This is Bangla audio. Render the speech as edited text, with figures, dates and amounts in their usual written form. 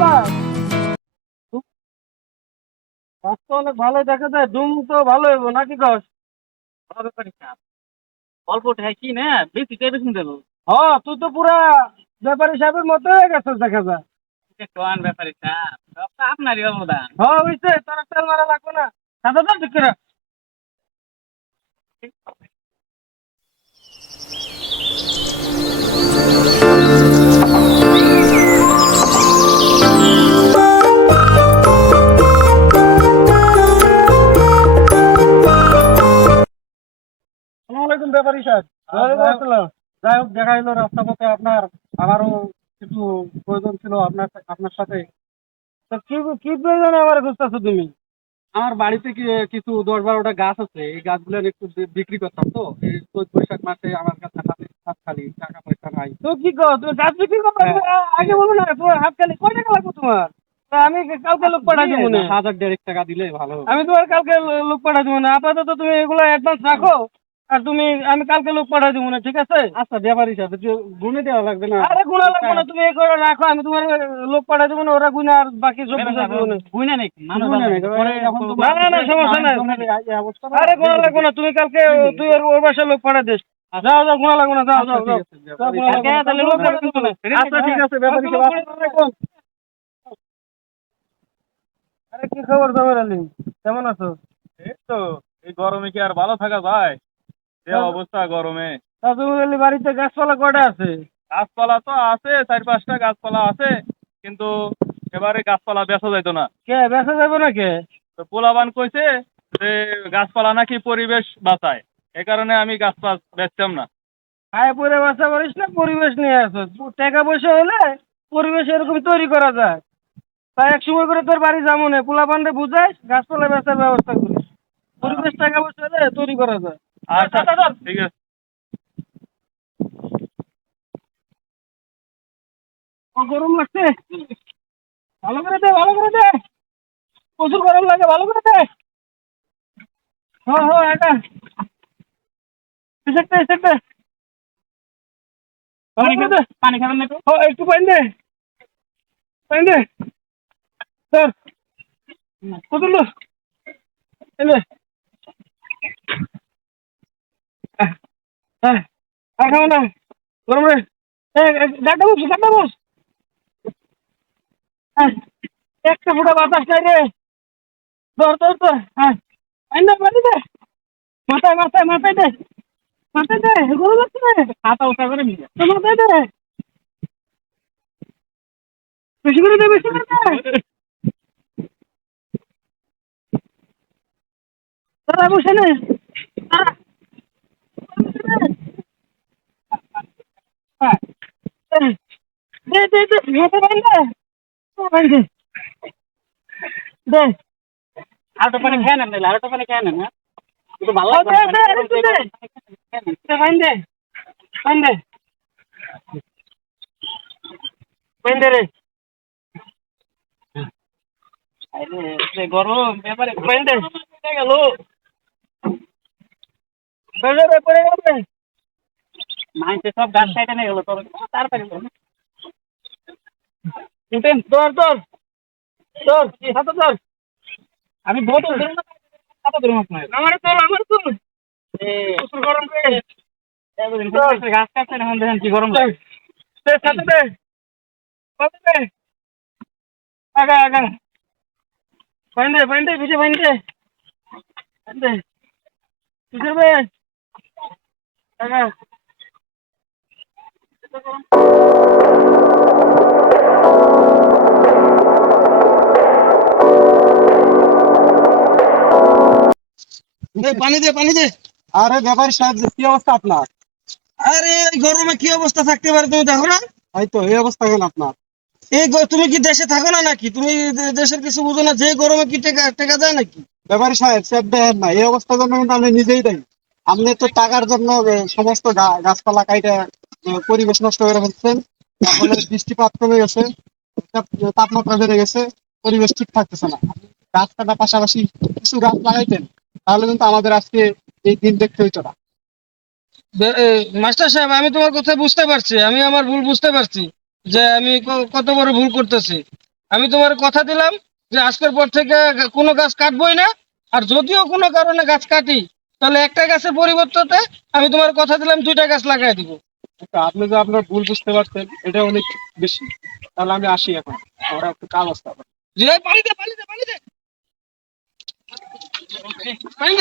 যায়? গাছ তো অনেক ভালোই দেখা যায়, ডুম তো ভালো হইব নাকি কস? ভালো ব্যাপারই সাপ। অল্প উঠে কি না, বেশি টাকা বেশি দেবো। হ্যাঁ, তুই তো পুরা ব্যাপারী সাহেবের মতো হয়ে গেছিস দেখা যায়। কোন ব্যাপারই সাপ, সব তো আপনারই অবদান। হ্যাঁ বুঝছে, তোর তেল মারা লাগবে না। সাদা তো ঠিক করে। আসসালামু আলাইকুম ব্যাপারী সাহেব। ওয়ালাইকুম আসসালাম। যাই হোক, দেখা হলো রাস্তা পথে আপনার। আমারও কিছু প্রয়োজন ছিল আপনার আপনার সাথে। তো কি কি প্রয়োজনে আমার খুঁজতেছো তুমি? আমার বাড়িতে কিছু 10-12টা গাছ আছে, এই গাছগুলো একটু বিক্রি করতাম। তো এই চৈত বৈশাখ মাসে আমার কাছে হাত খালি, টাকা পয়সা নাই। তো কি কর, তুমি গাছ বিক্রি করবে? আগে বলো না, তোমার হাত খালি কয় টাকা লাগবে তোমার? তা আমি কালকে লোক পাঠাই দেবো না। 1000-1500 টাকা দিলে ভালো হবে। আমি তোমার কালকে লোক পাঠাই দেবো না, আপাতত তুমি এগুলো অ্যাডভান্স রাখো। আর তুমি, আমি কালকে লোক পাঠাই দেবো না, ঠিক আছে? আচ্ছা, ব্যাপার হিসাবে গুনে দেওয়া লাগবে না। আরে গুনা লাগবে না, তুমি এই করে রাখো, আমি তোমার লোক পাঠাই দেবো না, ওরা গুনে আর বাকি সব বুঝে দেবো না। বুঝনা নাকি মানুষ গুনে আছে, নাকি? পরে এখন তো না না না, সমস্যা নাই। আরে গুনা লাগবে না, তুমি কালকে তুই ওর বাসায় লোক পাঠাই দিস। যাও যাও, গুনা লাগবে না, যাও যাও যাও। যাও, গুনা লাগবে না। তাহলে লোক পাঠাই দেবো না। আচ্ছা ঠিক আছে, ব্যাপারী সাহেব, আসসালামু আলাইকুম। আরে কি খবর জমের আলী, কেমন আছো? এই তো, এই গরমে কি আর ভালো থাকা যায়? যে অবস্থা গরমে। জমের আলী, বাড়িতে গাছপালা কয়টা আছে? গাছপালা তো আছে, 4-5টা গাছপালা আছে, কিন্তু এবারে গাছপালা বেচা যাইতো না। কে বেচা যাবে না কে? তো পোলাবান কইছে যে গাছপালা নাকি পরিবেশ বাঁচায়, এ কারণে আমি গাছপালা বেচতাম না। আয় পরে বাসা করিস না, পরিবেশ নিয়ে আসো। টাকা পয়সা হলে পরিবেশ এরকম তৈরি করা যায়। তাই এক সময় করে তোর বাড়ি যাবো না, পোলা পান্ডে বুঝাইস, গাছপালা বেচার ব্যবস্থা করিস। পরিবেশ টাকা পয়সা হলে তৈরি করা যায়। আচ্ছা ঠিক আছে। গরম লাগছে, ভালো করে দে, ভালো করে দে। প্রচুর গরম লাগে, ভালো করে দে। হ্যাঁ হ্যাঁ, একা এসে এসে ভালো করে দে। পানি খাবেন না একটু? হ্যাঁ, একটু পানি দে, পানি দে। স্যার, কত লো এনে? হ্যাঁ, আর খাবো না, গরম রে। গাড্ডা বস, গাড্ডা বস। হ্যাঁ, একটা ফুটা বাতাস নাই রে। ধর ধর ধর। হ্যাঁ, পানি দে, পানি দে। মাথায় মাথায় মাথায় দে, মাথায় দে, গরম লাগছে রে। হাতা উঠা করে নিয়ে তো মাথায় দে, বেশি করে দে, বেশি করে দে। তারা বসে নে, তারা বসে নে। হ্যাঁ, দে দে দে, মাথায় পানি দে, পানি দে, দে। আরেকটু পানি খেয়ে নেন, নাহলে আরেকটু পানি খেয়ে নেন। হ্যাঁ, একটু ভালো ও লাগবে দে না, দে, আরেকটু দে, দে, পানি দে, পানি দে, পানি দে রে। আরে গরম ব্যাপারে পানি দে, গেল। পড়ে রে, পড়ে যাবে। মাইন্ডে সব গাছ কাটে নিয়ে গেল, তবে তাড়াতাড়ি করুন। উঠেন, ধর ধর ধর, হাতে ধর। আমি বোতল ধরুন না, কত ধরুন আপনার? আমার তোল, আমার তোল। প্রচুর গরম রে। এতদিন থেকে গাছ কাটছেন, এখন দেখেন কি গরম লাগে। দে, সাথে দে, সাথে দে। আগা আগা, পানি দে, পানি দে, পিছে পানি দে, পানি দে, পিছে দে, আগা। দে পানি দে পানি দে। আরে ব্যাপারী সাহেব, কি অবস্থা আপনার? আরে এই গরমে কি অবস্থা থাকতে পারে তুমি দেখো না? এই তো, এই অবস্থা কেন আপনার? তুমি কি দেশে থাকো না নাকি? তুমি দেশের কিছু বুঝো না? যে গরমে কি টেকা টেকা যায় নাকি? ব্যাপারী সাহেব, সেব দেন না, এই অবস্থার জন্য কিন্তু আমি নিজেই দায়ী। আপনি তো টাকার জন্য সমস্ত গাছপালা কাইটা পরিবেশ নষ্ট করে ফেলছেন। তার ফলে বৃষ্টিপাত কমে গেছে, তাপমাত্রা বেড়ে গেছে, পরিবেশ ঠিক থাকতেছে না। আপনি গাছ কাটার পাশাপাশি কিছু গাছ লাগাইতেন, তাহলে কিন্তু আমাদের আজকে এই দিন দেখতে হইতো না। মাস্টার সাহেব, আমি তোমার কথা বুঝতে পারছি, আমি আমার ভুল বুঝতে পারছি যে আমি কত বড় ভুল করতেছি। আমি তোমার কথা দিলাম যে আজকের পর থেকে কোনো গাছ কাটবোই না। আর যদিও কোনো কারণে গাছ কাটি, তাহলে একটা গাছের পরিবর্তে আমি তোমার কথা দিলাম 2টা গাছ লাগাই দিব। আচ্ছা, আপনি যে আপনার ভুল বুঝতে পারছেন এটা অনেক বেশি। তাহলে আমি আসি এখন, আমার একটু কাজ আছে। যে পানি দে, পানি দে, পানি দে, পানি দে।